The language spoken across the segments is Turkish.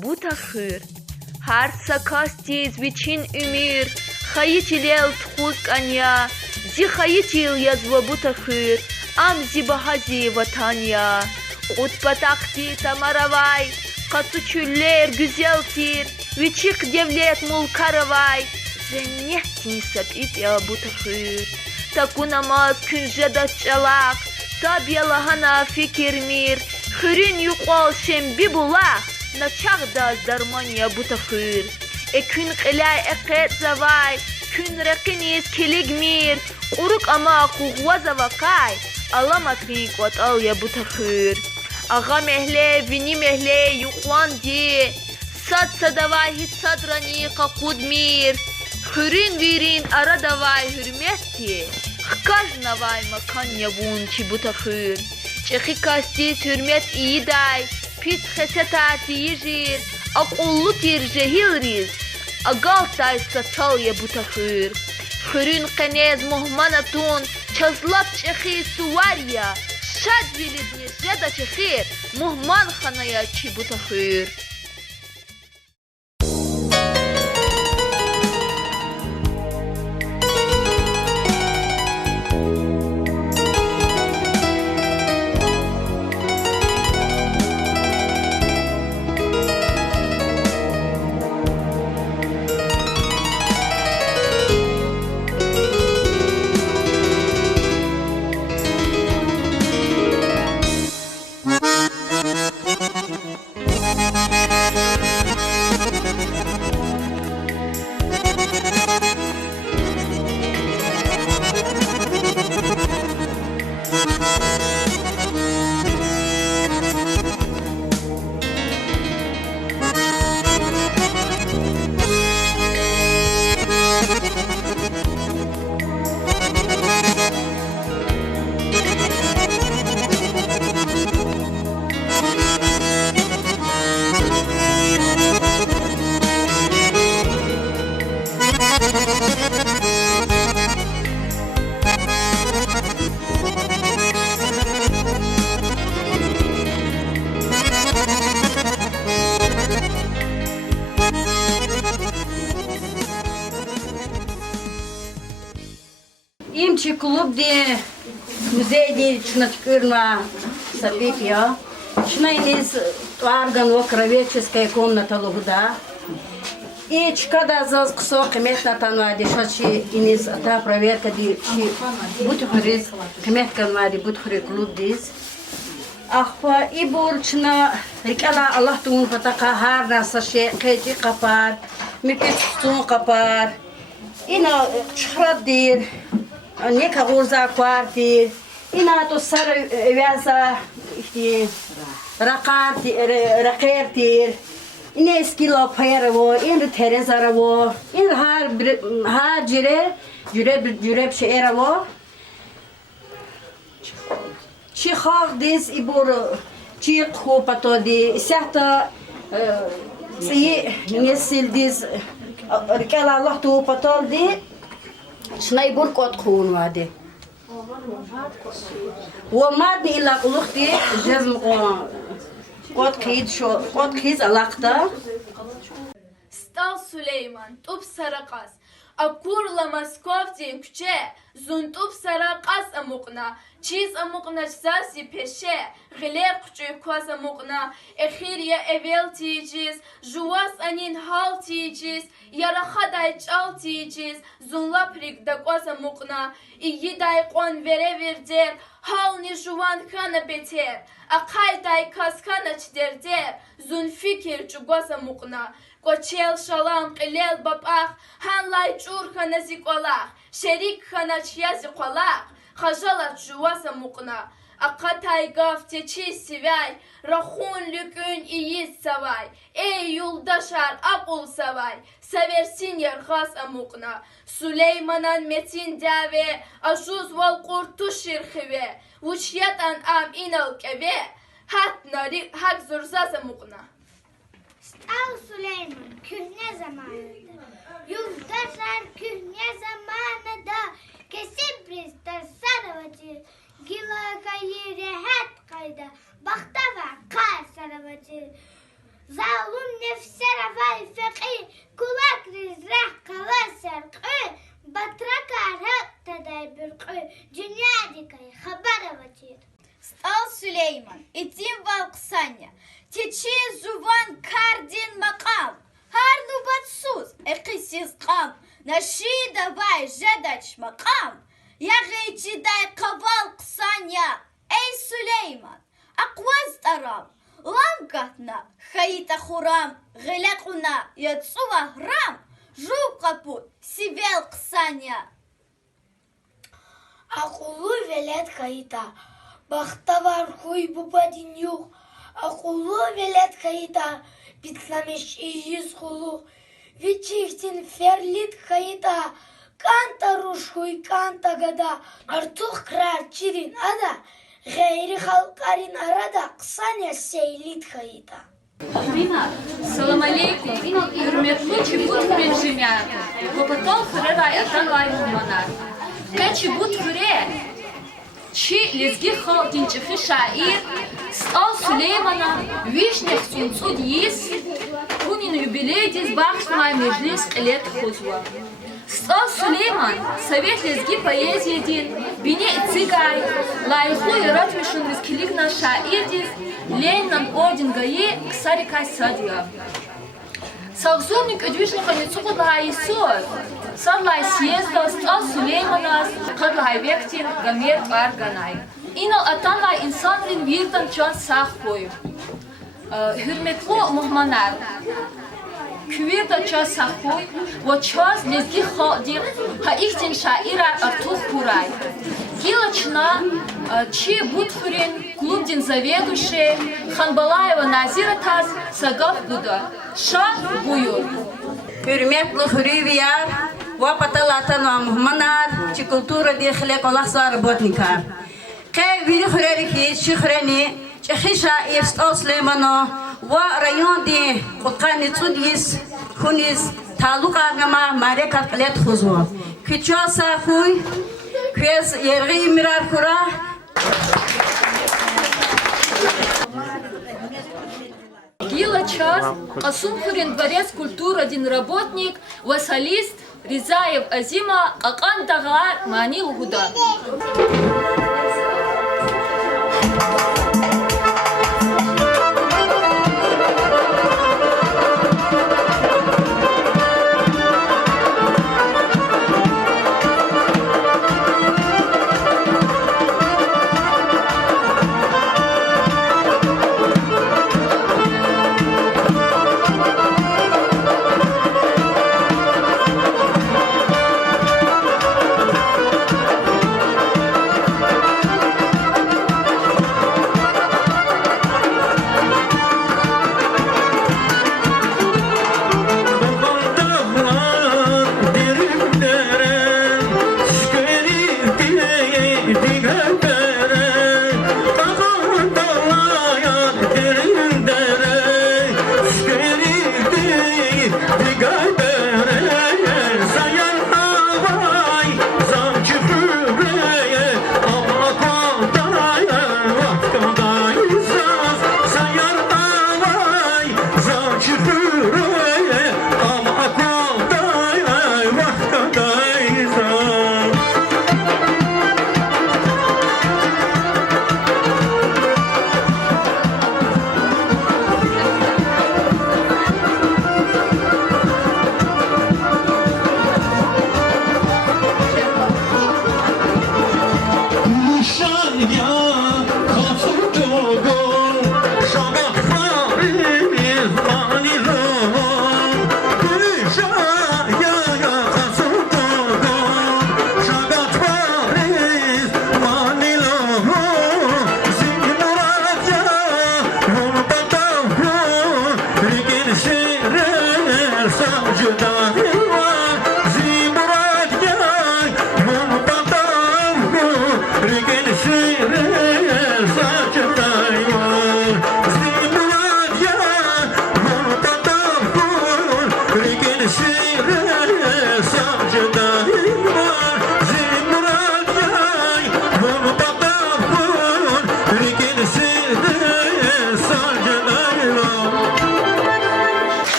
بوتخير هر سكاستيز ويشين أمير خيتيل تخوك أنيا زي خيتيل يزوى بوتخير أم زي بهزي وطانيا قد بتاختي تماراواي قطو çüller güzeltir ويشيك devlet mulkaravay زنيحتني سبئت يا بوتخير تكون ما كنجة دچلاق تاب يلهنا فكر مير خرين يقال شم ببولاق نچاق داز درمان يا بوتخير اكون قلع اقيت زواي كن رقنيز كليق مير قروق اما قوغوا زواقاي alamatrik وطال يا بوتخير اغا مهلي فيني مهلي يقوان دي صد صدواي هيت صدراني قاقود مير خرين ويرين ارا دواي hürmetti خكاجنا واي مكان يبون چي بوتخير چخي كاستيس hürmet iyi day pis xesetati yijir اقولو تير جهيل ريز اقال تاي ستال يا بوتخير خرين قناز مهمانتون چزلاب چخي سواريا شاد ويلدني جدا چخير مهمان خانايا چي بوتخير Имчи клуб де музей де чночкырна события. Чна из орган кровеческая комната лугда. И чкада за кусок кметна танвади шачи иниз та проверка ди будь хрис кметка нвади будь хри клуб дис. Ахпа и бурчна рикала Аллах тун патака харна саше кети капар микет тун капар. Ина чхрадир neka gurza kvartir, ina to sar vyaza işte rakartir, ina eskilo payaravo, ina terezaravo, ina har jure şeyeravo. Çiğ diz ibur çiğ kupato di sehta nesil diz rikala Allah tu patol di. شناي بركض خون وادي وما دي إلا قلختي جزم قد كيد شو قد كيز علاقته Стал Сулейман, туп сарақас. Акурла Московтин күче, зун туп сарақас амуқна. Чиз амуқна чзаси пеше, гилер күче квас амуқна. Эхирия эвел тиджиз, жуас анин хал тиджиз, ярахадай чал тиджиз, зунла прик да квас амуқна. Ии дай қон вере вердер, хал ни жуан хана бетер. Акай дай кас хана чдердер, зун фикер чугвас амуқна. Кочел шалам қилел бабах, хан лай чур хана зиколах, шерик хана чья зиколах, хажалар чуаса муқна. Акатай гав течи сивай, рахун лükün iyi savay, ey yoldaşar akul savay, seversin yargaz amukna. Süleymanan metin dave, aşuz val kurtu şirhive, vuçyatan am inal keve, hat nari hak zurzaz amukna. Al Süleyman kühne zamanında, yoldaşlar kühne zamanında, kesin prista sarıvacı, gila kayire het kayda, baktava kar sarıvacı, zalim زوان کردین مقام هر نوبت سوز اقیسیز قام نشید وای جدچ مقام یغی جدای قبال قسانیا ای سلیمان اقواز ترام لام قطنا خیت خورام غلقنا یدسوه رام جو قبول سیویل قسانیا Aqulu velet kayıta, bakta var huy bu badin yok. Aqulu velet kayıta, bitlamış iyiz kulu. Viçihtin ferlit kayıta, kanta ruş huy kanta gada. Artık kırar çirin ada, gayri halkarin arada, kısanya seylit kayıta. Салам алейкум. Hürmetli çibut hürmetçimler. Попытал хырырай atan лай bulmanar. Ка çibut hüre. Çi lezgi halkin çıfı şair. Стал Сулеймана вишнях сунцуд yiz. Kunin юбилейдиz бахшмай meclis лет хузва. Стал Сулейман совет лезги поэзиядин. Бине цигай. Лайху яратмишун рискилигна шаирдиz. Ленинан орден гаи ксарикай садия. Савзурник одвижника нецугла Исус. Садлай съезда стал Сулейманас, кадлай вектин гамер арганай. Инал атанлай insanrin virdan çan sahkoy. Hürmetli muhmanar. Küvirda çan sahkoy. Ve çaz lezgi khadim. Ha ihtin şaira artuh kuray. Гилочна чи Бутхурин, клубдин заведующий, Ханбалаева Назира Таз, Сагав Буда. Ша буюр. Hürmetli hürriyar, вапаталатан muhmanar, чи культура дихлек олахса работникар. Кай вири хурерихи, чи хурени, чи хиша ирстал Сулеймано, ва район ди кулкани цудис, хунис, талук аргама, марекат лет хузу. Кичуаса хуй, Kız yergi mirar kura. Гила час, Асумхурин дворец культуры один работник, васалист Ризаев Азима, Акан Дага Манил Гуда.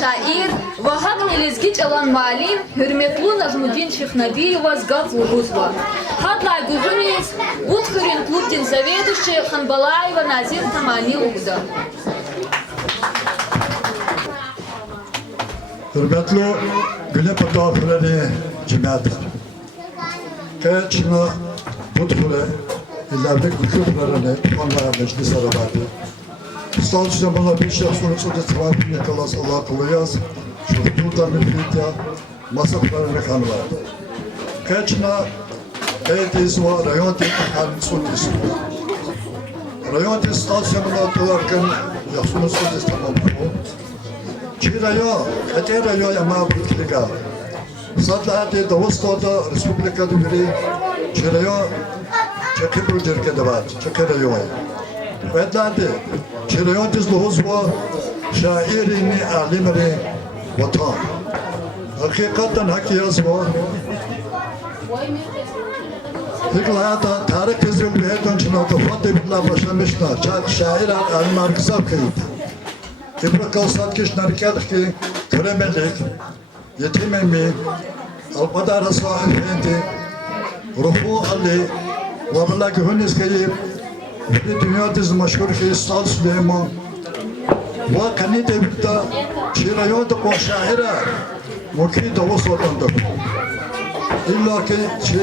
Şair ve hak nelizgiç alan malim Hürmetli Najmuddin Şıkhnabiyeva zgaf Luguzva. Хадлай Гужуниц, Утхарин клубдин заведующий Ханбалаева Назир Тамани Луда. Hürmetli güne patafları cemaatler. Kaçına tutfule ileride küçüklerine onlara meclis arabadı. Sadece bana bir şey sonuçta travmi kalas Allah kılıyaz. Şurada müfitya masaklarına kan vardı. Kaçına eğitiz var rayon teknikan sonuçta. Rayon istasyonuna tutarken yaxşımız sonuçta tamam. Çirayo, Katerayo ama Britlika. Sadlahati Davusta'da Respublika'da biri Çirayo Çakıbıl Cerke'de var, Çakerayo. Vedladi, Çirayo dizluhuz bu şairini alimleri vatan. Hakikaten hak yaz bu. Hikl hayata tarih tezgül bir hedon çınavda Fatih Billah başlamışlar. Şair alimler kısa kıyıp. İbra kalsat kiş narikadık ki köremelik, yetim emmi, alpadar asvahı fendi, ruhu Ali, vallahi gühünüz kayıp, bir dünyadız meşhur ki Sal Süleyman, ve kani devirde çirayodu o şahire, muki davus olandı. İlla ki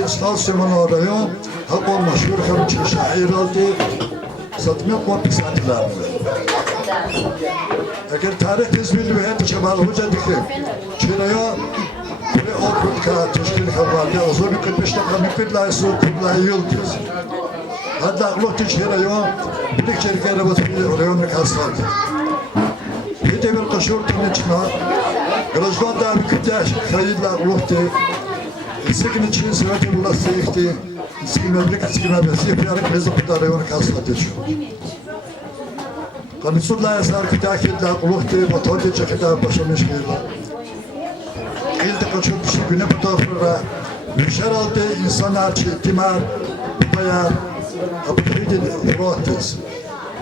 Sal Süleyman arayon, hak o meşhur hem şair aldı, satmıyor o pisatiler. Eğer tarih tezbirli ve hep çabalı hoca dikrim. Çıraya kule okul ka teşkil kabardı. O zaman 45 dakika mükbirlahi su kıblahi yıldız. Hatta aklıqtı çıraya bilik çerkere batırdı orayon rekaslardı. Bir de bir kaşurtunun içine Grajdan da bir kütyaş kayıtla aklıqtı. İstikin için sıvacı bulası yıktı. İstikin memlek istikin memlesi yaparak lezzetli orayon rekaslardı. Kanıtsulla esar kitakidla kulukti batodi çekida başlamış gıyla. İlde kaçıp bir şey güne patafırra. Müşer altı insanlar çektimar, bayar, abdüydin huratiz.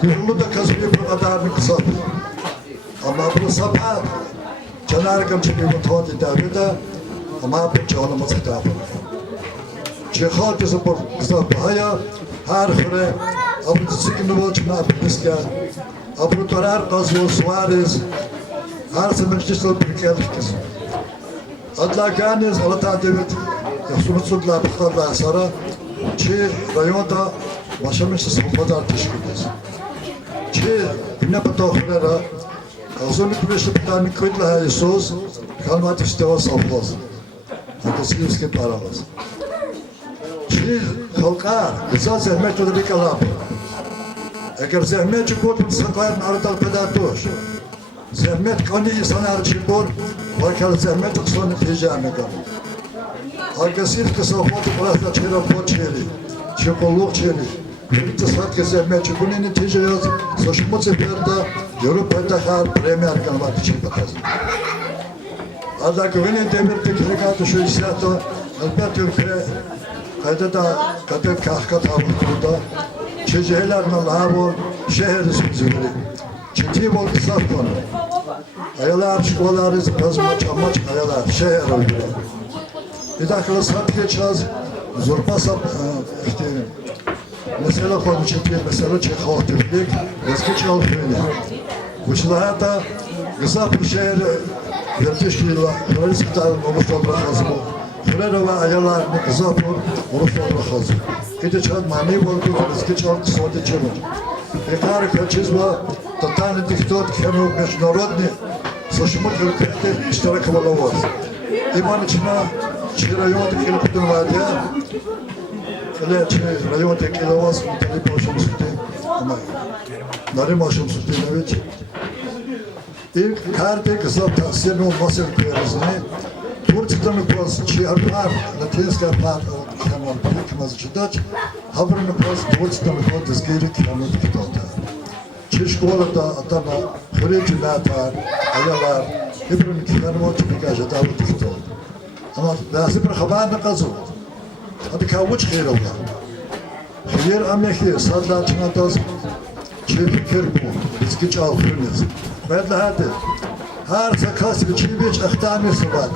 Gürlü de kazıbı bu kadarını kısap. Ama bu sabah canar kamçı bir batodi davida ama bu canımız kitabı. Çekhat kısap kısap haya her hıre abdüsükünü bolçuna abdüsken. Abrutorar Kazio Suarez, her semerçisel birkellik kızım. Adla Ganiz, Alata Devlet, Yaxsumutsudla Bıklarla Sara, Çi rayonda başlamıştı sohbadar teşkiliz. Çi güne patahırlara, Kazonlu Kureşli Pıtarını Kıytla Hayesuz, Kalmat İsteva Saflaz. Akasıyevski Paramaz. Çi halkar, kısa zahmet ödelik alap. Eğer zahmet çıkıp sakayın arıtal pedatoş, zahmet kanı insanlar çıkıp, vakal zahmet kısmını tecrübe eder. Agresif kısafat burası çerapot çeli, çikolluk çeli. Bir tasat ki zahmet çıkıp bunun tecrübe saçma seferde Avrupa'da her premier kanvat çıkıyor. Azak güvene demirde kirikatı şu isyatı, elbette ülke kayda da kadar kahkat avluda. Çeşehlerle Lahor şehir sözleri. Çetiği bol kısaf konu. Ayalar, şikolarız, kazmaç, amaç, ayalar, şehir öldürü. Bir dakika saat geçeceğiz. Zorba sap, işte, mesela konu çetiği, mesela çekhav tüflik, eski çal föyli. Bu şilahata, kısa bir şehir, vertiş kıyla, Kırarız kıtarın oluşta bırakazı bu. Kırarı ve ayalarını kısa bu, oluşta bırakazı. Kiedy czad mani bolku, kiedy czad sądy czemu. Ekary kachizma, totalny dyktat, kierunek międzynarodny, sośmut wielkiety, istoryka walowas. Iman içine, çi rayon tekili kutun vadiya, ile çi rayon tekili vas, mutali başım sütü, ama narim başım sütü neviç. İlk her bir kısa tavsiyenin olması koyarızını, Turcuk'tan kız çi arpar, latinska arpar, Kemal Büyükmez Çıdaç, haberini pas Turcuk'tan kız dizgiri Kemal Kütah'ta. Çi şkolada atama, Hüreci Latar, ayalar, hepinin Kemal Çıdaç'a davet Kütah'ta. Ama lazım bir haber ne kazı? Hadi kavuç khir oldu. Khir ameki sadla çınataz, çi kirbu, dizgi çalfırınız. Ben de her sakas bir çi bir ahtamisi var.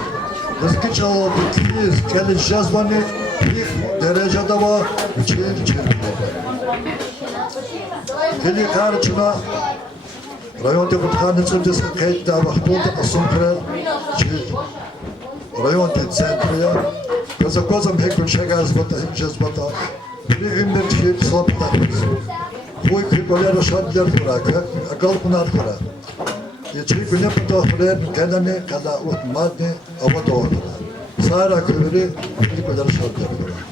Dizgi çaldı, kiyiz, kelli jazbanı, derecede var, çir. Geli karşına rayon deputatının çözüm kayıtta vakti oldu asım kral rayon centriya kozam hekul şegaz bata himcez bata bir ümber çir sohbet ediyoruz. Bu ki böyle şartlar kurak, akıl kunar kurak. Geçici güne patoğlar kendini kada utmadni ama doğru. Sara köyleri bir kadar şartlar kurak.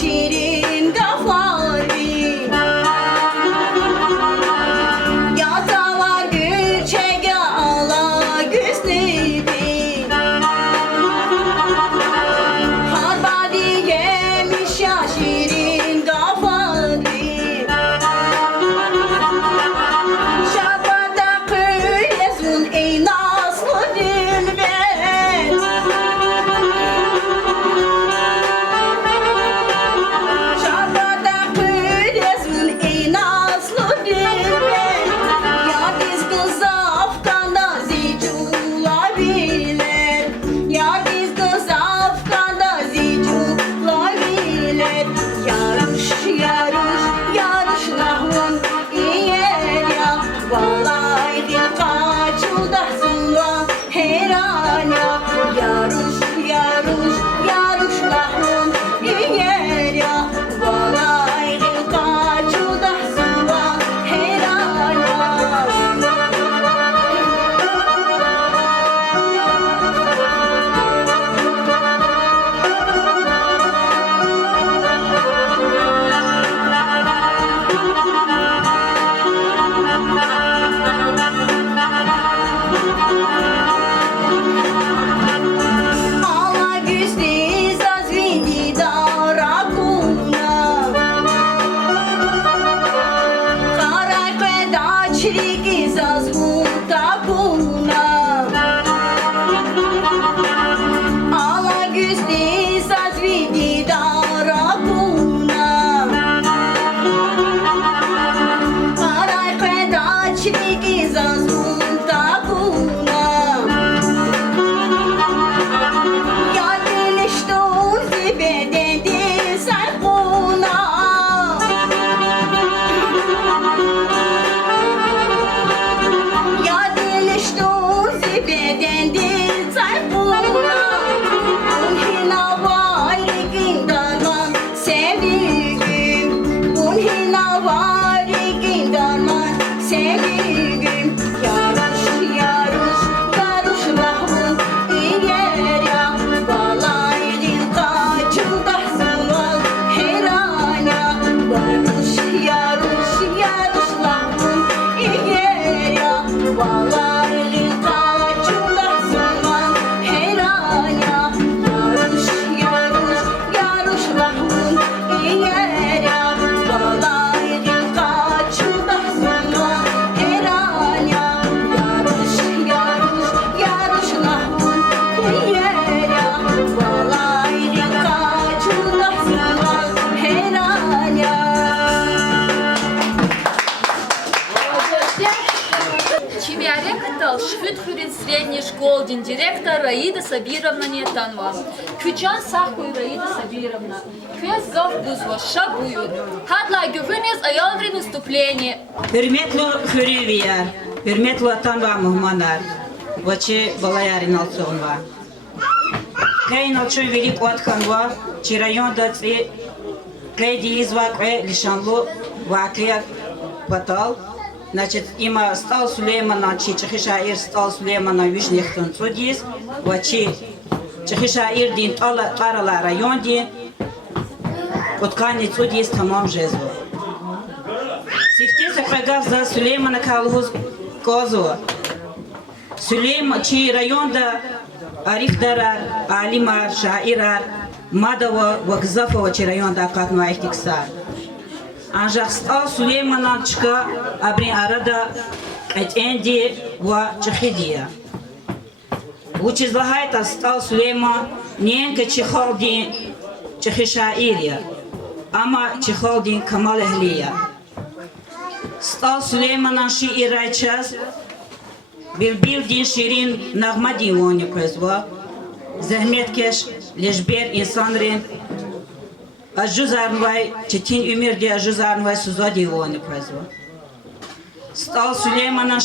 Şirin gafari средней школы директор Раида Сабировна Нетанова. Кючан Сахуй Раида Сабировна. Квес зов гузва шабуют. Хадла гювенес аялври наступление. Hürmetli Hürriyeviyer, hürmetli vatan ve muhmanlar, vaçı balayarın alçoğun var. Kayın alçoğu velik vatkan var, çi rayon da kaydi izvak ve lişanlı vakıya patal. Значит, има стал Сулеймана, чи Чехишаир стал Сулеймана Южнехтон Цудис, вачи Чехишаир дин Тарала район дин, Уткани Цудис тамам жезу. Сифте сакрагав за Сулеймана Калхуз Козу. Сулейман, чи районда Арифдарар, Алимар, Шаирар, Мадава, Вакзафова, чи районда Акатну Айхтиксар. Ancak Stal Süleyman'dan çıka abrin arada etendi ve çıkıdiya. Bu çizlahayta Stal Süleyman niyen ki çıkaldin çıkı şairiya. Ama çıkaldin kamal ehliya. Stal Süleyman'dan şiir açacağız. Bildiğin şiirin nağma divanı prezva. Zahmetkeş leşber insanların Ajuzarnvay çetin ümirdi Ajuzarnvay suza divanı prezva. Stal Süleyman'ın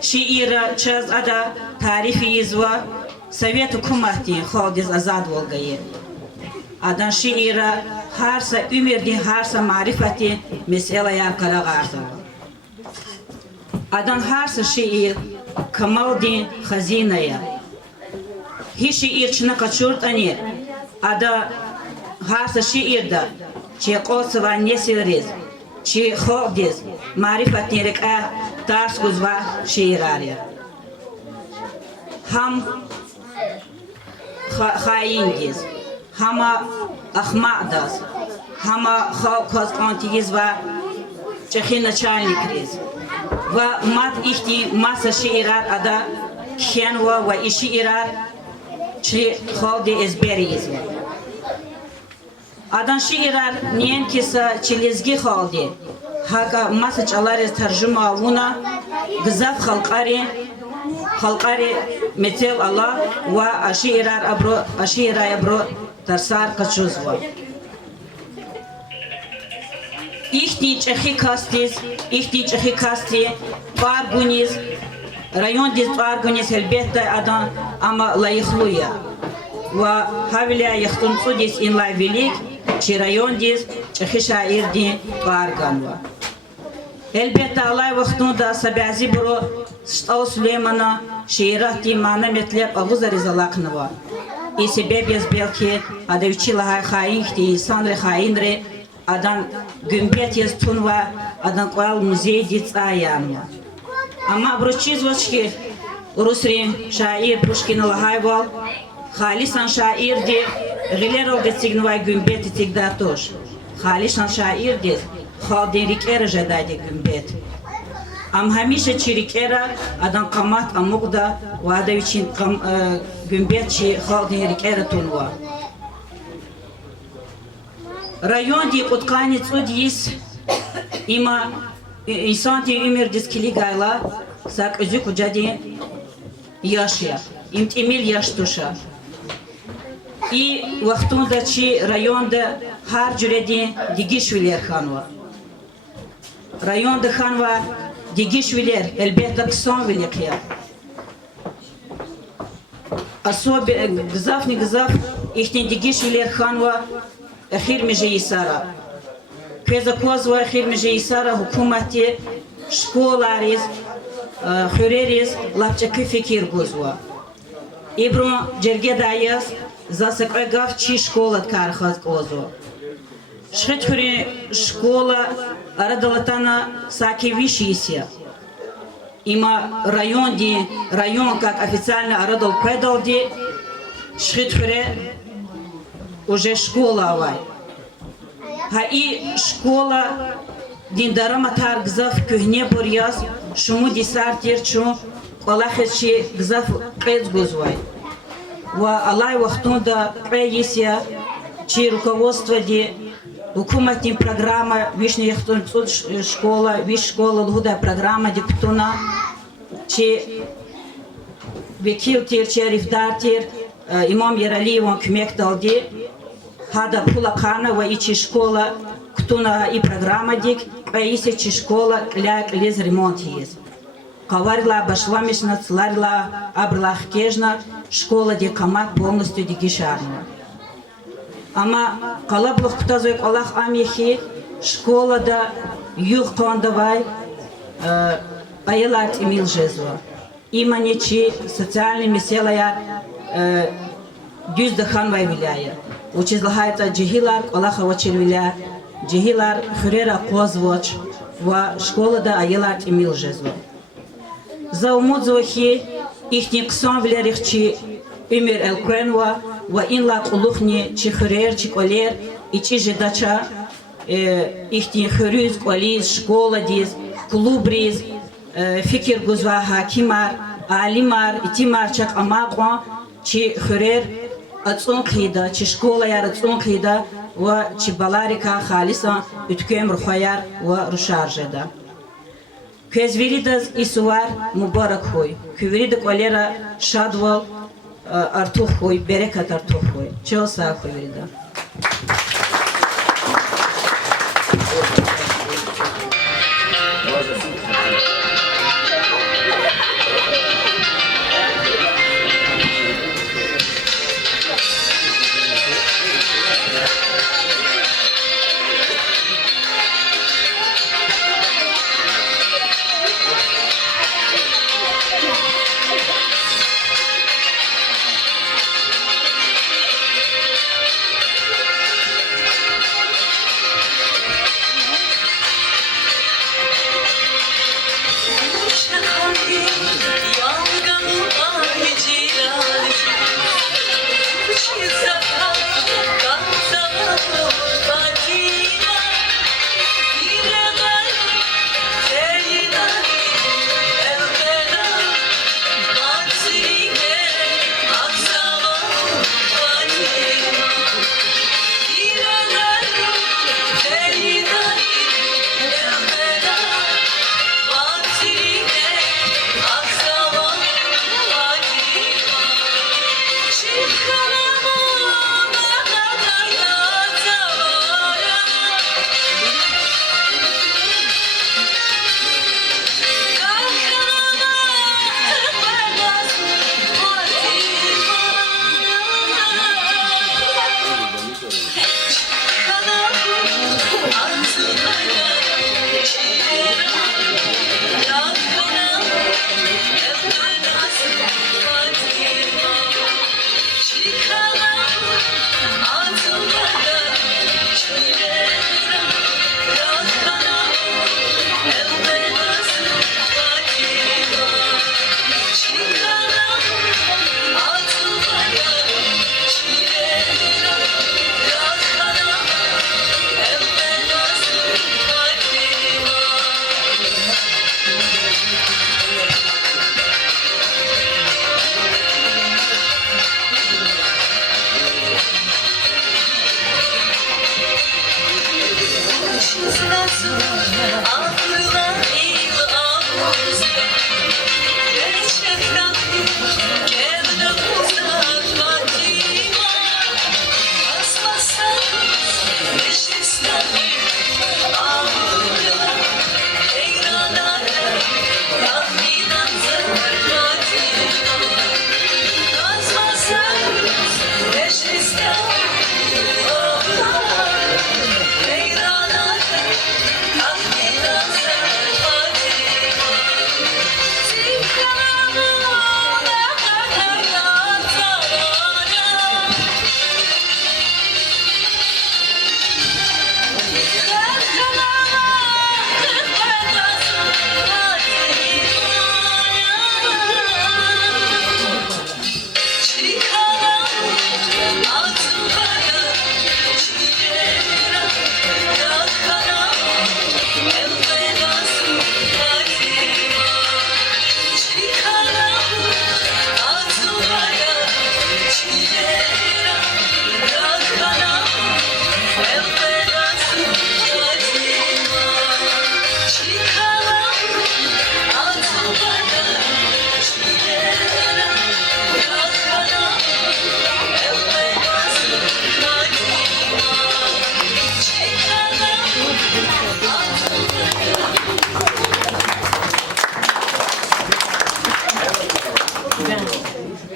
şiira çaz ada tarifi izva Sovet hükümeti xaldiz azad volgayı. Adan şiira harsa ümirdi harsa marifeti mesela yarkara garza. Adan harsa şiir kamal din hazinaya. Hi şiir çına kaçurt ani. Ada harsa şiirda çi qosva nesiriz. Çi xaldiz marifeti reka dars guzva şiirariya. Ham haingiz. Hama ahmadas. Hama xalqantigiz ve çehi начальникriz. Ve mat ihti masa şiirar ada khenwa ve işiirar çi xaldi ezberiz. Adan şiirar niyen kisa çilizgi xaldi. Haka masa çalarız tercüma avuna gızaf xalqari metel Allah ve aşiirar abro tarsar kaçuzva. İhti çehi kasti varguniz rayon diz varguniz elbette adan ama layıklıya. Ve havila yaxtunsu diz inlay velik çi rayon diz çehi şair di varganva. Elbette alay vaxtunda sabazi bro Stal Süleyman'a şiirat di mana metlep ağızlar izalaknıva. I sebep yaz belki ada uçila hain ki insanre hainre adan gümbet yaz tunva adan koyal muzey dit ayanva. Ama brochiz vaçki Rusri şair Pushkin lahayval halisan şair di giler oldu signva gümbet tigdatoş. Halisan şair di xaldirik era jadadi gümbet. Am hamisha çirikera adan qamat amugda ve ada için gümbet çi xaldirik era tunva. Rayon di utkani tsudis ima insan di ümür diskili gayla sak özük ucadi yaşya. İmtimil yaş tuşa. I vaxtunda çi rayonda har cüredi digişviler xanva. Rayonda xanva digişviler elbette kısan velikya. Aso gızaf ne gızaf ihtin digişviler xanva ahir mejeyisara. Keza kozva ahir mejeyisara hükümeti şkolariz, xüreriz lapçakı fikir guzva. İbro cergedayız засыпай гав чи школа ткархаз озо. Шхетхури школа радалатана саки вишисия. Има район как официально радал педал ди шхетхури уже школа авай. Ха и школа диндарама тар гзав кюхне буряз шуму дисартир чу колахечи гзав пец гузвай. Ve alay vaxtunda preyisya çi rukovodstvo di hukumatni programa vişne yaxtuntsud şkola viş şkola lhuda programa di kutuna çi vekil tir çi rifdar tir imam Yeraliyevon kümek daldi hada pula kana ve içi şkola kutuna i programa dik preyisya çi şkola liz remont yiz. Каварила башламишна, цларила абрлах кежна, школа декамат полностью дегишарна. Ама калаблах ктазойк Аллах амихи, школа да юг тондавай, аялат имил жезва. Иманичи социальный меселая дюз даханвай виляя. Учизлахайта джихилар Аллаха вачир виля, джихилар хурера козвоч, ва школа да аялат имил жезва. За умудзохи ихни ксон влерихчи умер элкренва ва инла кулухни чи хурер чи колер и чи жедача ihtin hörüz, koliz, şkola diz, klubriz, fikir guzva hakimar, alimar, itimar çak amaqwa, çi hörer atsun qida, çi şkola yar atsun qida ve çi balarika halisa ütkem ruhayar ve ruşarjeda. Kezveridas isuvar mübarek hoy. Küveridik olera şadval artuh hoy, berekat artuh hoy. Çok sağ hoy verida.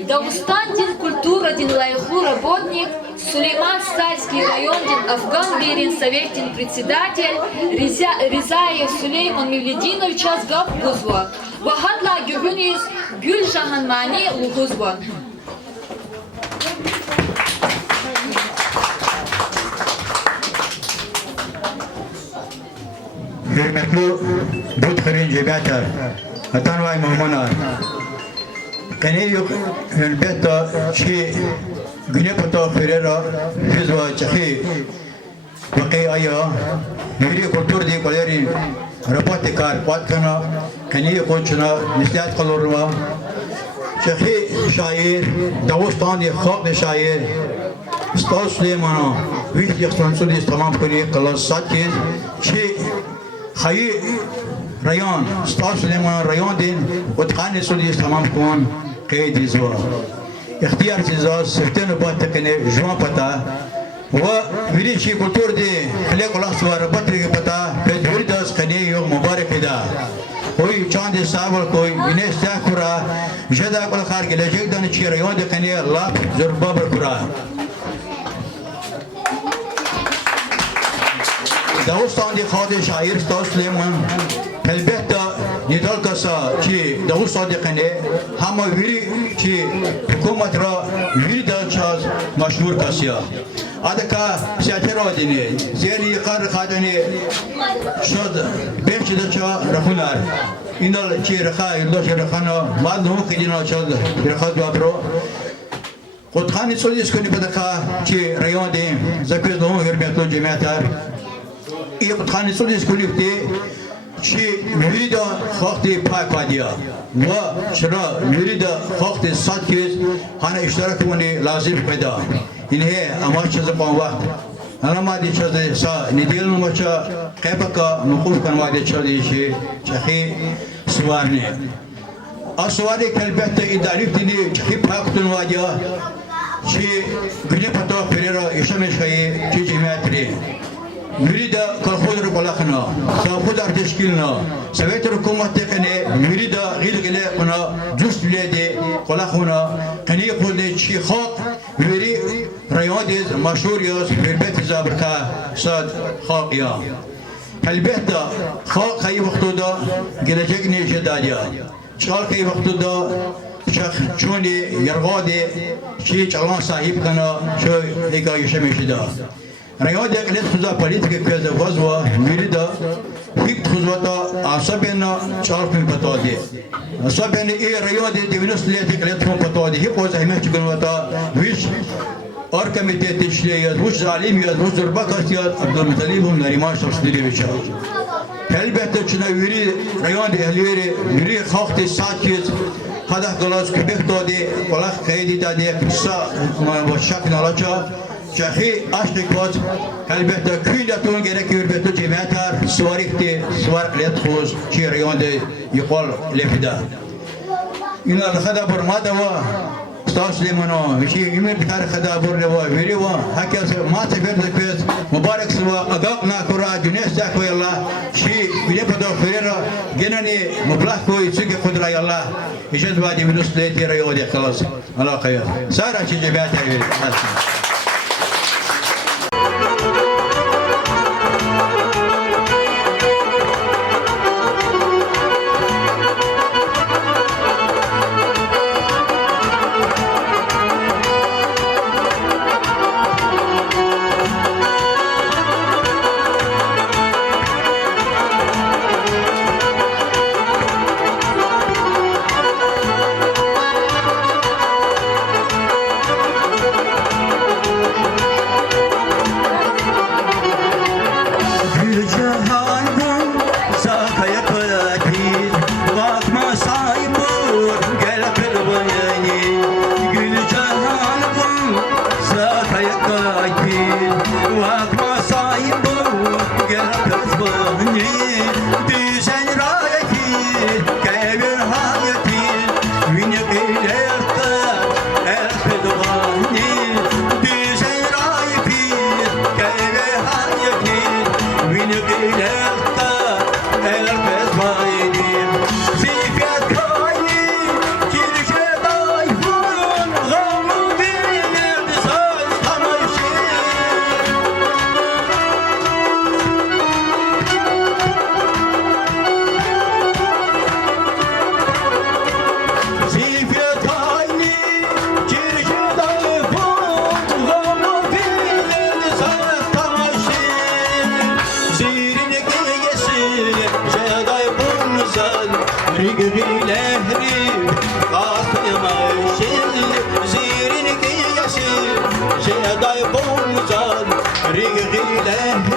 Дагустандин культурадин лайху работник, Сулейман Сальский райондин Афган Берин Советин председатель, Ризаев Сулейман Мевлидинович Азгав Гузва. Вахадла Гюбюнис Гюл Жаханмани Лухузва. Hürmetli Budkırın cebiyatı, Atan Vay Muhmanar. Kene yok elbette ki güne pata ferera hizva çaki وقي أيا نوري كولتور دي كوليري رباط كار قوات كنا كنيه كونشنا نسيات قلورما شيخي شاعر داوستان خاق شاعر استاذ سليمانا ويش يخصن سودي تمام كوني كلاس ساتكيز شيء خي ريان استاذ سليمان ريان دين وتقاني سودي تمام كون قيد زوا اختيار جزاز سفتن بات كني جوان پتا و ویری شي کلتور دي خلق الله سوار بطري پتا فدور داس كني يوم مبارك دا کوئی چاند صاحب کوئی بنش تاکورا جدا کل خار gelecek دان چي ريان دي كني الله زربا بركورا داوستان دي خاطر شاعر استاذ سليمان البته ندال کسا چی داوستان دي كني هم ویری چی حکومت را ویری دال چاز مشهور کسیا adaka siyasi rodini zeli qar khadani shod besh da cha rahunar inal chi rakha ildo chi rakhana madhu kidina chod rakha dwabro qutkhani solis kuni badaka chi rayon de zakir do hürmetli cemiyetler iyi qutkhani solis kuni de chi mürida xalqi pakadiya ve şura mürida xalqi satkiz hana iştirak kuni lazım payda İnhe amaç yazıpan var. Anama diye çözde sa nedil numaça kepaka mukuf kanma diye çözde işi çahi suvarni. Asuvare kelbette idalif dini çahi paktun vadiya çi güne pato ferera işameş kayı çi cemiyetri. Mürida kalxudur balakna, kalxudar teşkilna, Sovet hükümeti kene mürida gilgile ona cüst biledi kalakhuna kene kulde çi xalq veri rayadiz maşhur yaz birbet zabrka sad xalq ya. Elbette xalq kayı vaktuda gelecek ne jedadiya. Çal kayı vaktuda şah çuni yargadi çi çalan sahip kana şu hikaye şemeşida. Rayod eklet xuza politika köze vazwa mürida hik xuzvata asabena çarpın patadi. Asabena rayod devinus leti eklet xun patadi hik oza hemeh çıkınvata viş Orkomiteti işleyat, vuş zalim yat, vuş zurbakas yat, Abdülmutalibun nariman şapsdili biçar. Elbette çına viri rayon ehlileri viri xalqti sakiz hadah galas kübek todi walak kaydi tadi kısa şak nalaça Şahi aşk kot elbette küylatun gerekiyor betu cemiyetler suvarikti suvar klet khuz çi rayon de yqol lefida. İnal khada burmada wa Ustaz Süleyman'a bir şey ümit kar khada burlewa veriwa hakiyat ma sefer zekut mübarek suva agak na kura güneş zakıyallah şi bile pado ferera genani mublak koy çünkü kudra yallah işet vadi minus leti rayon de khalas Allah khayr sara çi cemiyetler verir. Rig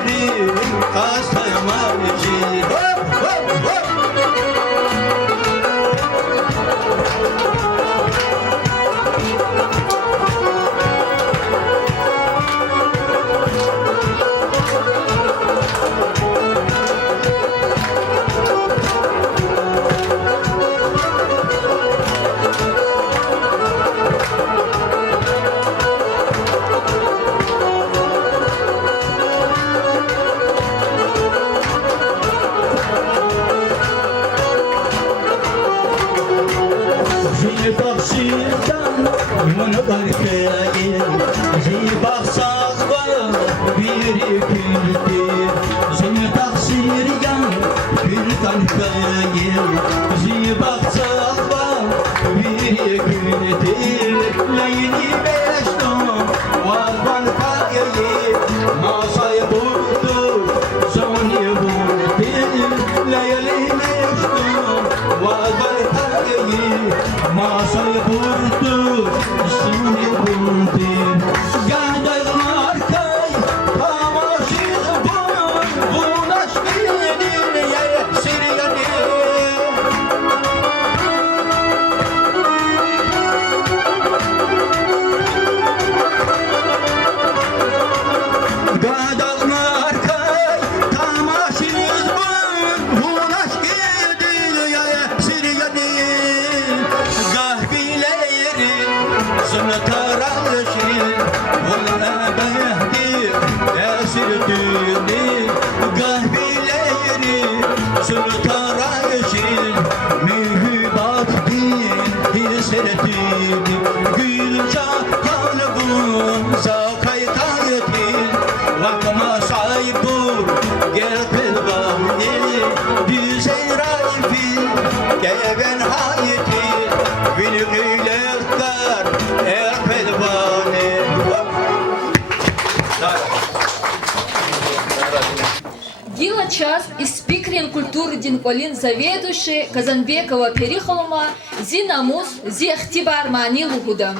Дила час и спикерин культуры Динполин заведующий Казанбекова Перихолма зи намус зи ихтибар мани лугуда.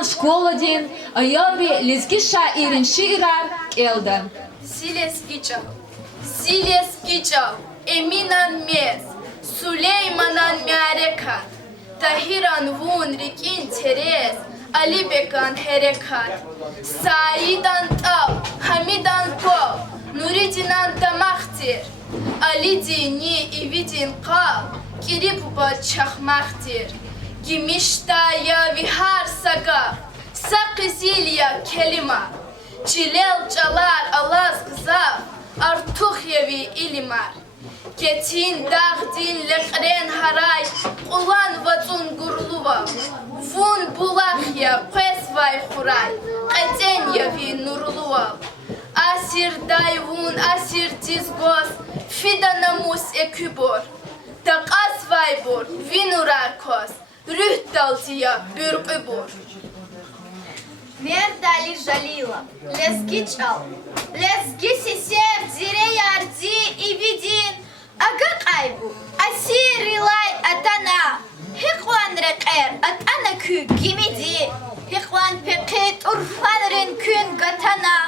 Артон школадин, аялри лезги шаирин шиирар келден. Силес кичав, Эминан мез, Сулейманан мяреkat, Tahiran vun rikin teres, Alibekan herekat, Saidan tav, Hamidan kov, Nuridinan damahtir, Alidi ni ividin qav, Kiribuba çakmaktir, Gimişta ya vihar sagav, Sakizilya kelima, Çilel çalar alaz kızav, Artuhyevi ilimar. Ketin dağdin lekren haray, Ulan vatun gurluva. Vun bulahya pesvay huray, Qeten yavi nurluva. Asir dayvun asir tizgos, Fida namus ekübor. Taqas vaybor, vinurar kos, Rühtaltiya bürqübor. Мертали жалила, лезги чал, лезги сисев, зире ярди и видин, ага кайбу, асирилай атана, хиқван рекер, атана кü гимиди, хиқван пекет урфанрин күн гатана,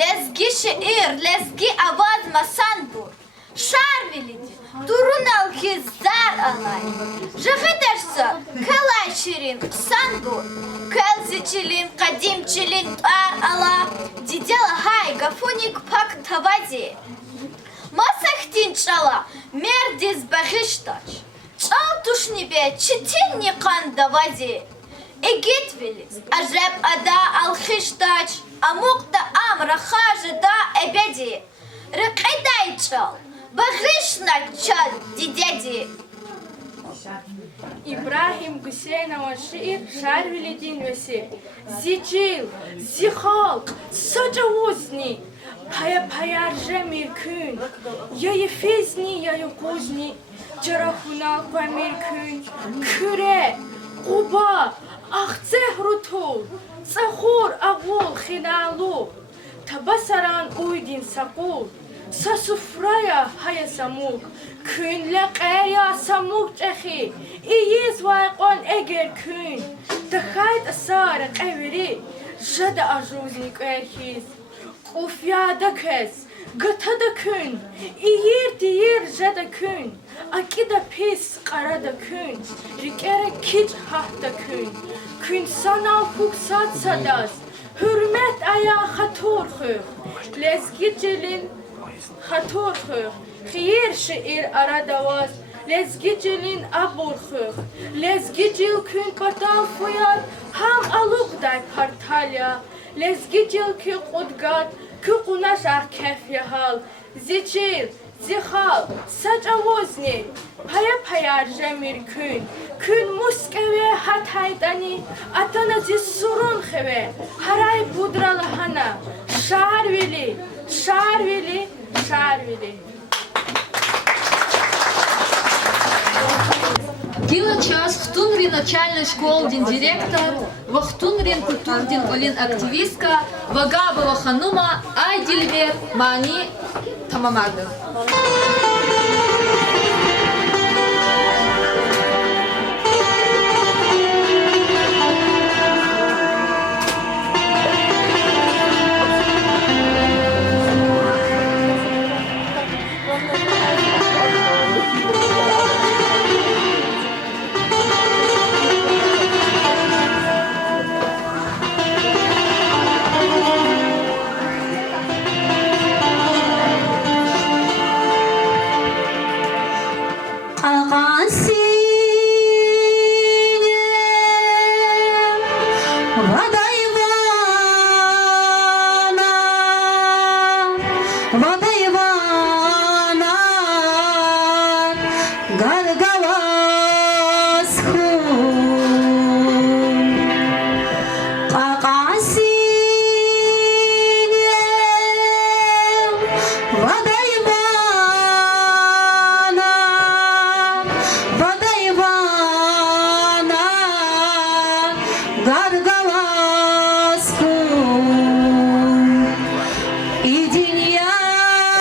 лезги шиир, лезги аваз масанбур, шар велиди, durun ki zar alay. Jıgıdersa kılay şirin kısan bu. Kılzıçilin, kadimçilin tar ala. Didela hay gafunik pak tavazi. Masaktin çala merdiz bahıştaç. Çal tuşni be çitinni kan davazi. Egit veliz ajab ada alkhıştaç. Amuk da amra hajı da ebedi. Rıkıday çal. Bahışna çal didedi. İbrahim Гусейнова şiir Şarvilidin vesi. Zicil, zihalk, sacavozni, payarje mirkün, yayı fezni, yayı kozni, carahunal pamirkün, küre, quba, ahzehrutul, tsahur avul khinalu, tabasaran uydin sakul, Sasufraya haya samuk, künle qaya samuk çehi, iyiz vayqon eger kün, tıxayt asar qeviri, jada ajuzin qerhiz, qufyada kes, gıtada kün, iyir diyir jada kün, akida pis qarada kün, rikere kiç hahta kün sanal kuksat sadas, hürmet aya hatur xıx, lezgicilin, خطور خخ خیر شعر اردواز لزگی جلین ابور خخ لزگی جل کن پتال فویاد هم الوق دای پرتالیا لزگی جل کی قدگاد کی قناش ار کفی حال زیچیل زیخال سج اوزنی پایار جمیر کن مسکوه hatayدانی اتانا زی سرون خوه هرای بودرال هانا شعر ویلی Шарвили. Кила час хтунри начальной школы дин директор, вахтунрин культурдин олин активистка, Вагабова ханума Айдильвер Мани Тамамады. И день я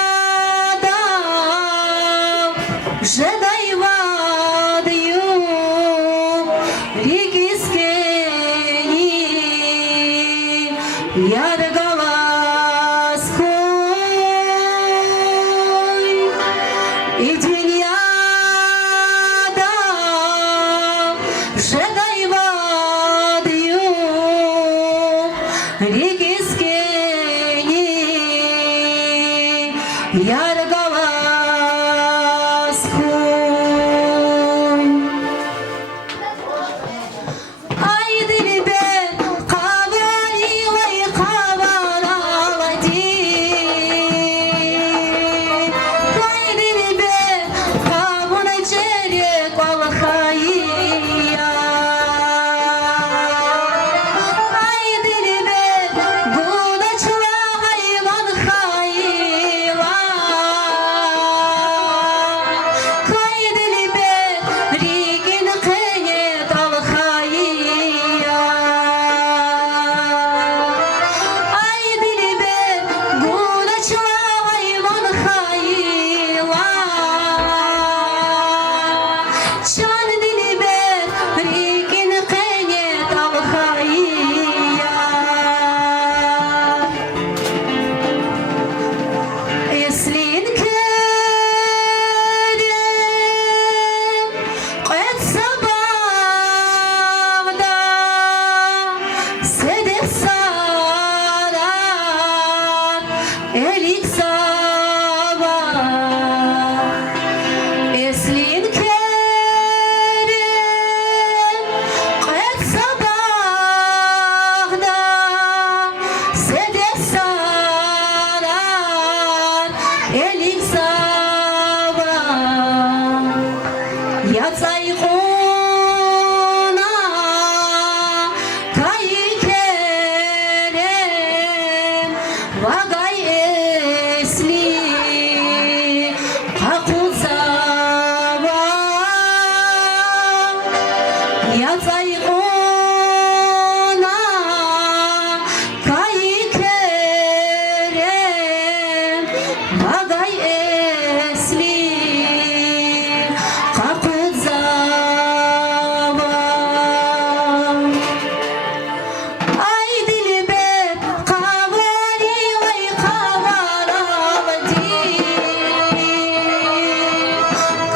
Yargalas Ay dilber kavalilay kavaladi Ay dilber kavuna cerek alhayya Ay dilber gudaçla hayvan hayla Kay dilber rigin kıyet alhayya Ay dilber gudaçla hayvan hayla Can dilber rigin kıyet alhayya Eslin kerim qed sabahda sedef sarar elik sabah Eslin kerim qed sabahda sedef sarar elik sabah Yatsay kona kayı kerem Vagay esli kakut sabah Yatsay kona kayı kerem Vagay esli kakut sabah Ay dilber kavalilay kavaladi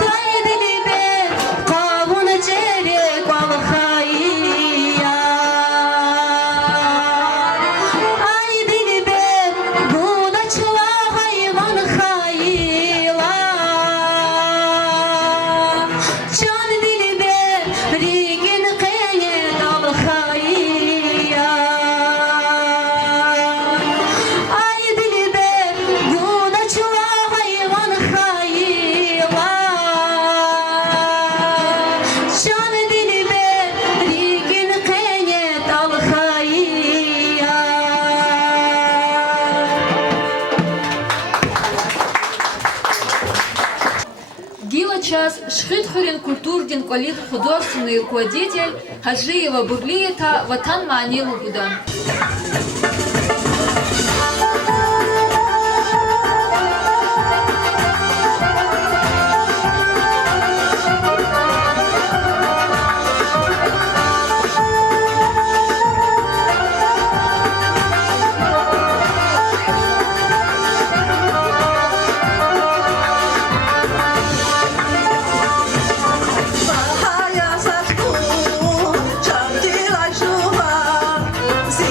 Kay dilber kavuna cerek alhayya Ay dilber gudaçla hayvan hayla Can dilber rigin kıyet alhayya Ay dilber gudaçla hayvan hayla Can dilber rigin kıyet alhayya Гила час Шхитхарин культурдин колит художественный руководитель Хаджиева Бурлиета Ватан Маанилу Будан. Bahaya satku, cantik jual, si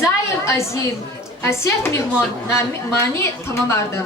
Zayev Azim, Asiyet Mihman, mani tamam ardı.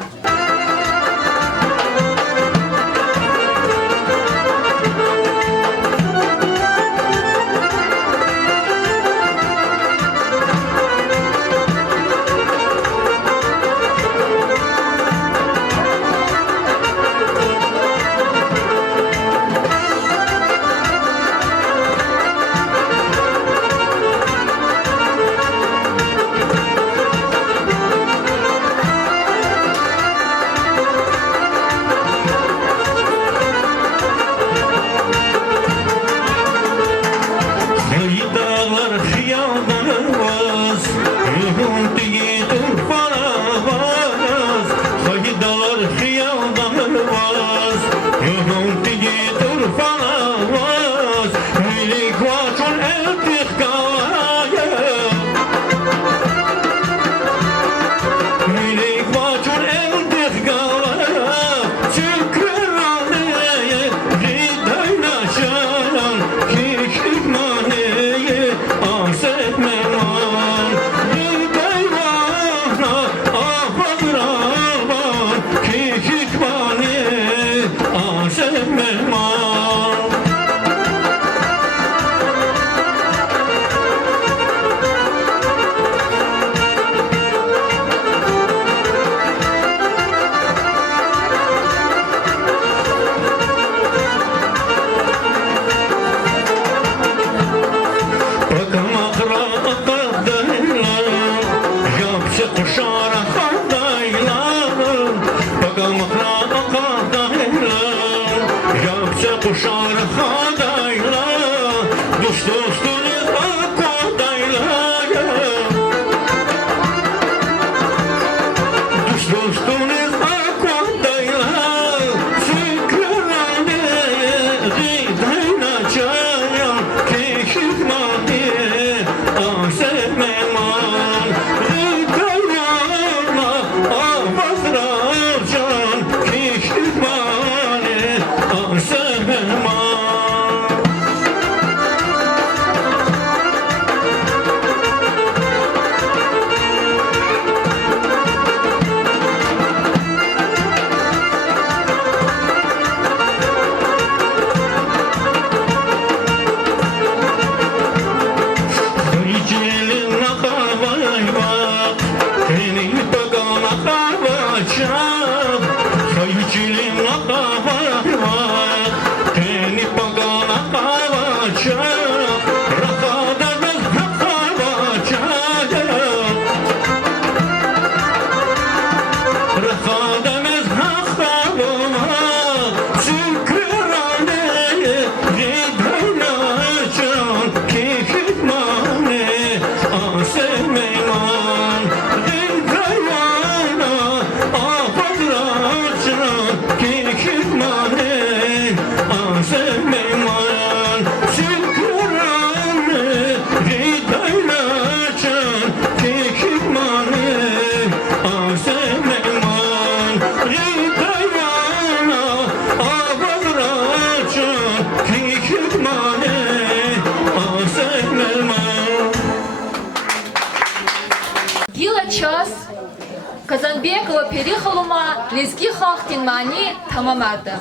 Kazanbekova Perikhaluma Lezgi Xalqtin mani tamam ardı.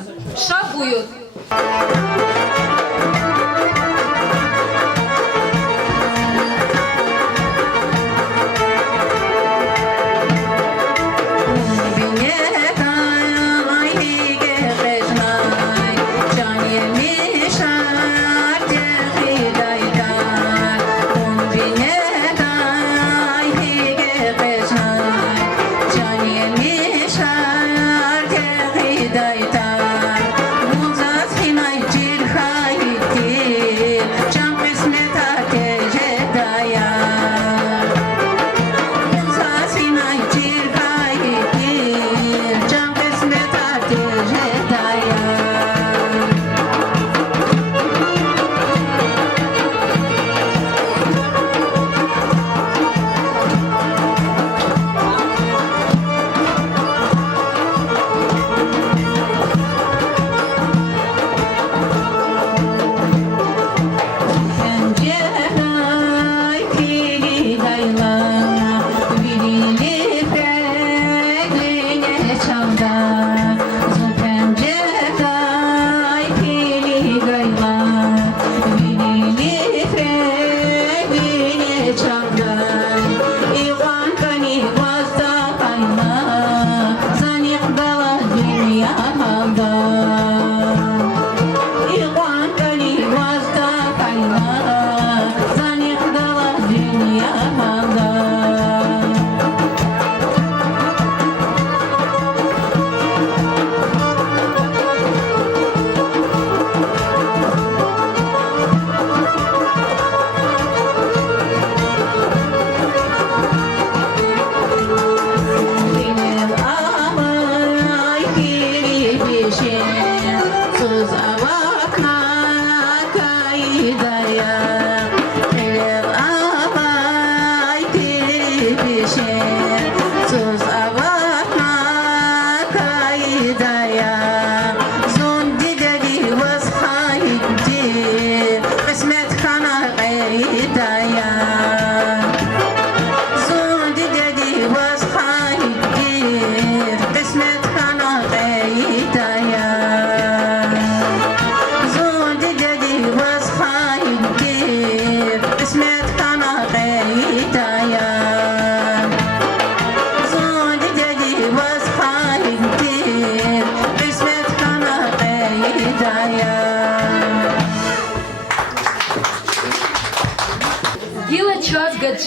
Şab buyur. Dayta, Muzat Hinay Cil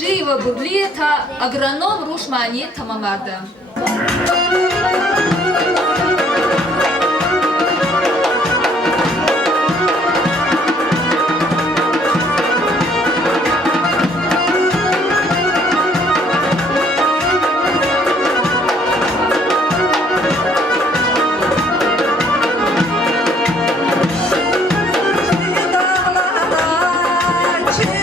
Жиева Бурли та агроном Рушмани tamamladı. Çiğ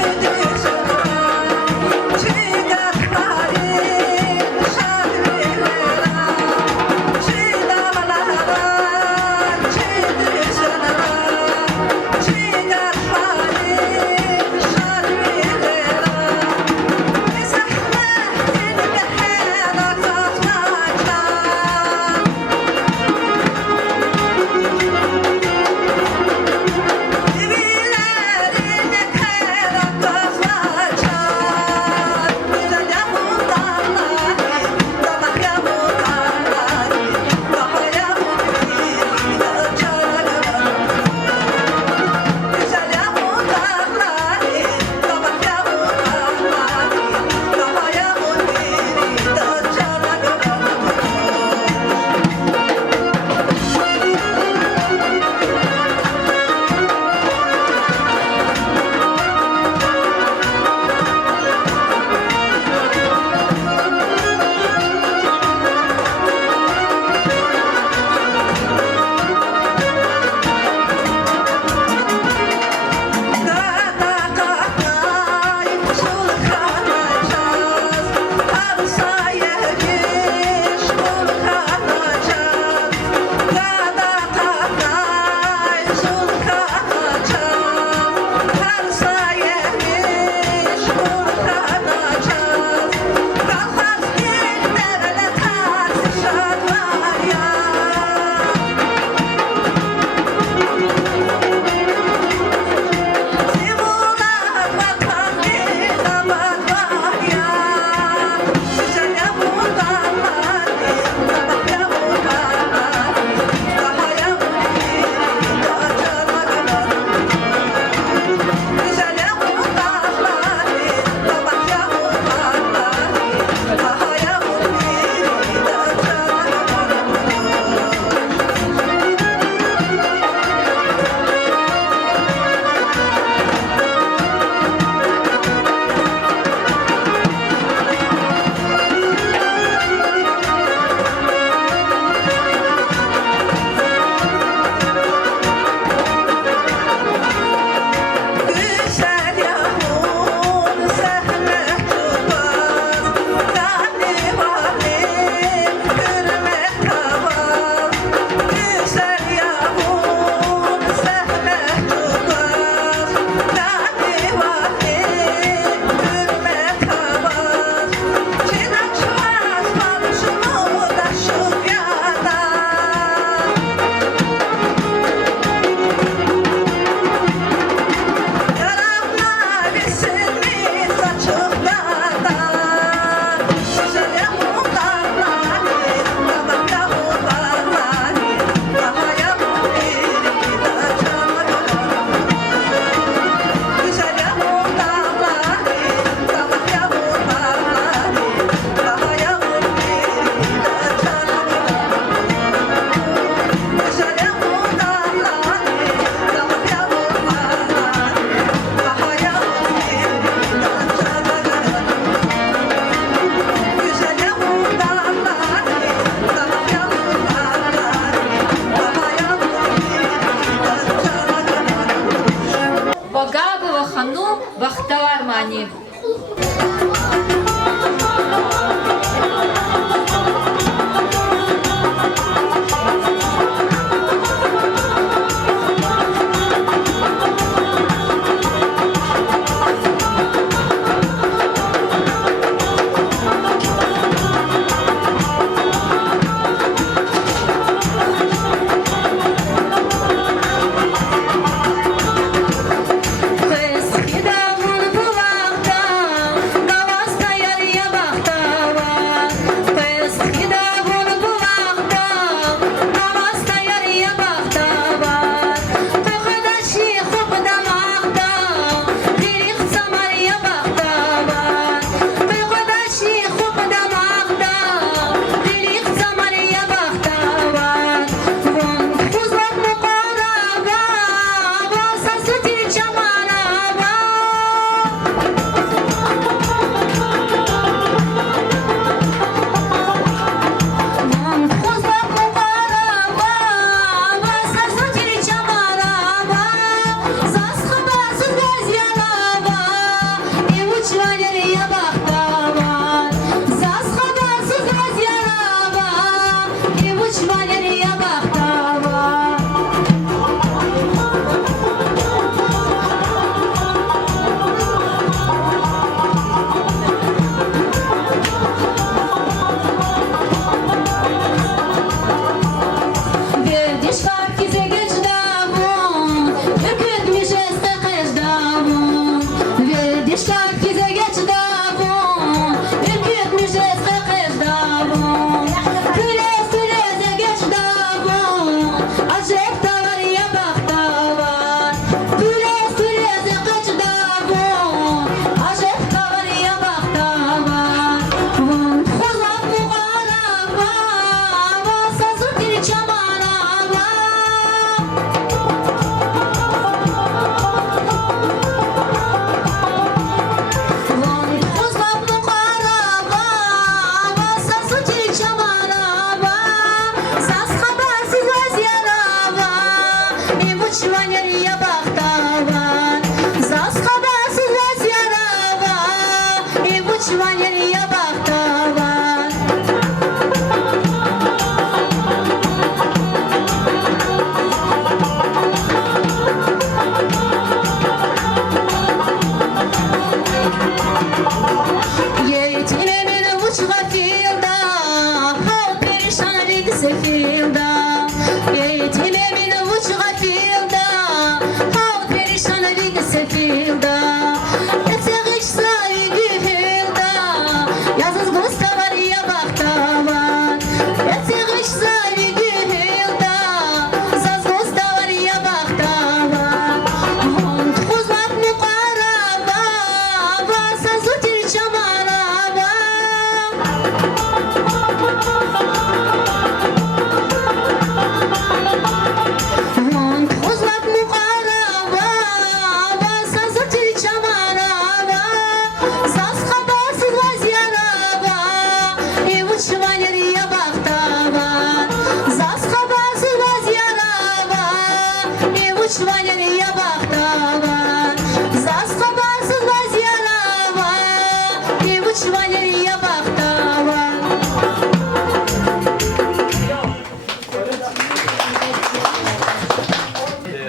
ya baktava.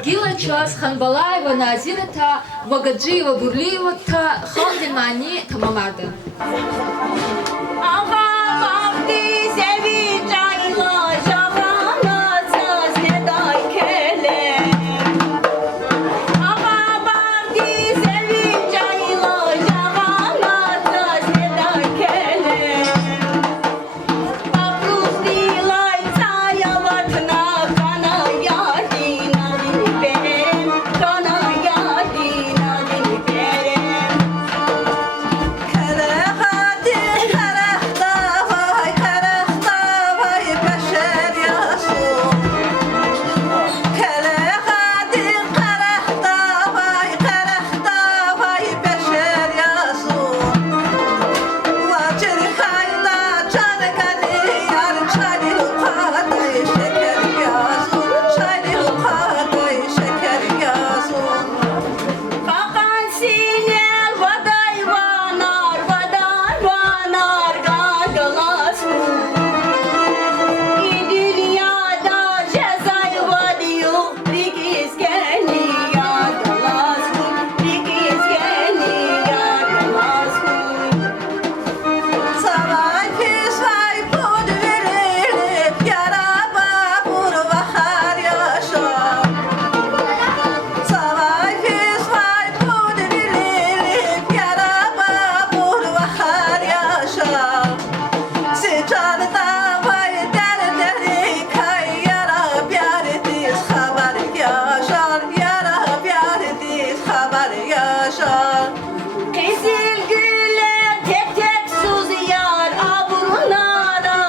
Гила час Ханбалаева Назира та Вагаджиева Бурлиева та Халдин Мани tamamladı. Ağa vakti sevicayla Javana sazneday kele. Ağa vakti sevicayla Javana sazneday kele. Paprus dilay sayavatna kana yadina dinipem. Kana yadina dinipem. Fakan sinel vaday vanar gagalasın. İdünyada cezay vadiyo dikizgeni yagalasın. Dikizgeni yagalasın. Savay pisvay pod verilip yaraba vurvahar yaşar. Savay pisvay pod verilip yaraba vurvahar yaşar. Sıçarda vay derderi kay yara piyaretiz haber yaşar. Yara piyaretiz haber yaşar. Kızıl güle tek tek suz yar aburunara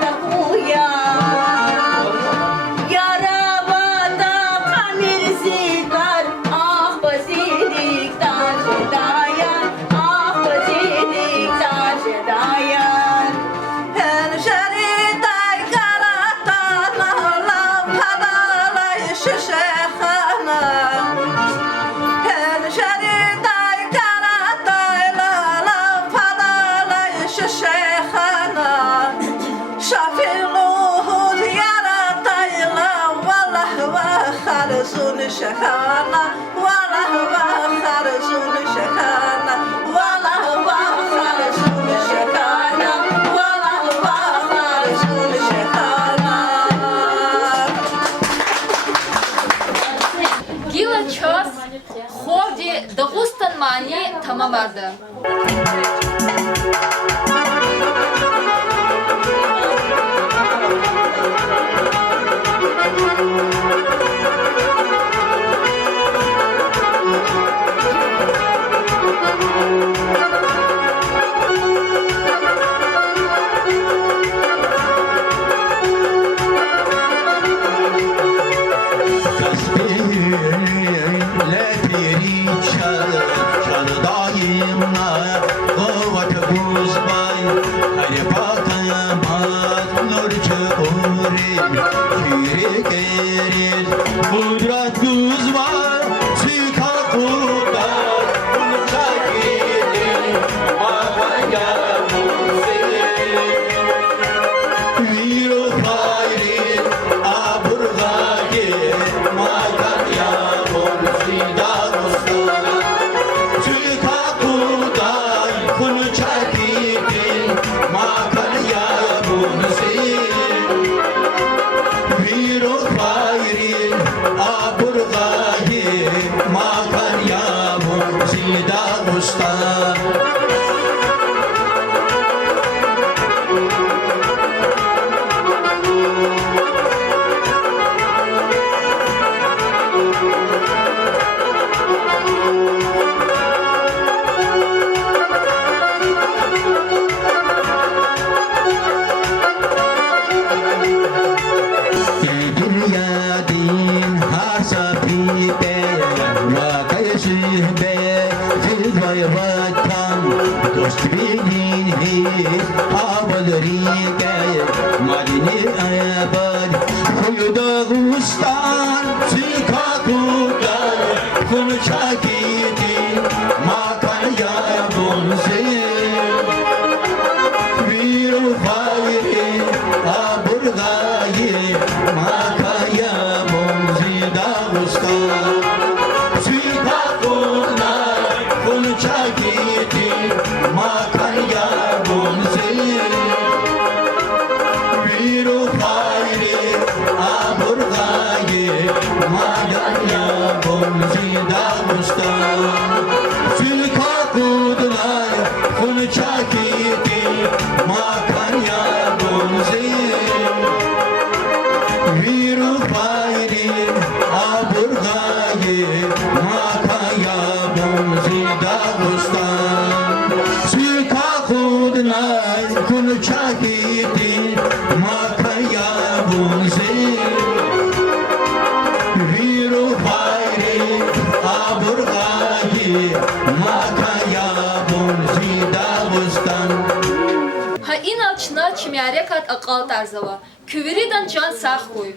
da uyar. Yarabada kamil zikar ah basidik taşedayan ah basidik taşedayan. Her şeritay karatana lampadalay şişehana. Her şeritay karatay lampadalay şişehana. Şafiluhud yaratayla vallah ve harzun şehana. Vallah ve harzun şehana. Vallah ve harzun şehana. Vallah ve harzun şehana. Гила час Хорди Дагустан Мани tamamladı. bunzi Viru hayri aburgayi Madanya bunzi Dağıstan Sülka kudlay Kunu çakiti Makanya bunzi Viru hayri aburgayi Makanya bunzi Dağıstan Sülka kudlay Kunu çakiti Makanya bunzi Viru hayri aburgayi Makanya bunzi Dağıstan Ha inaçna çimyarekat akal tarzava. Küveridan can sağ koy.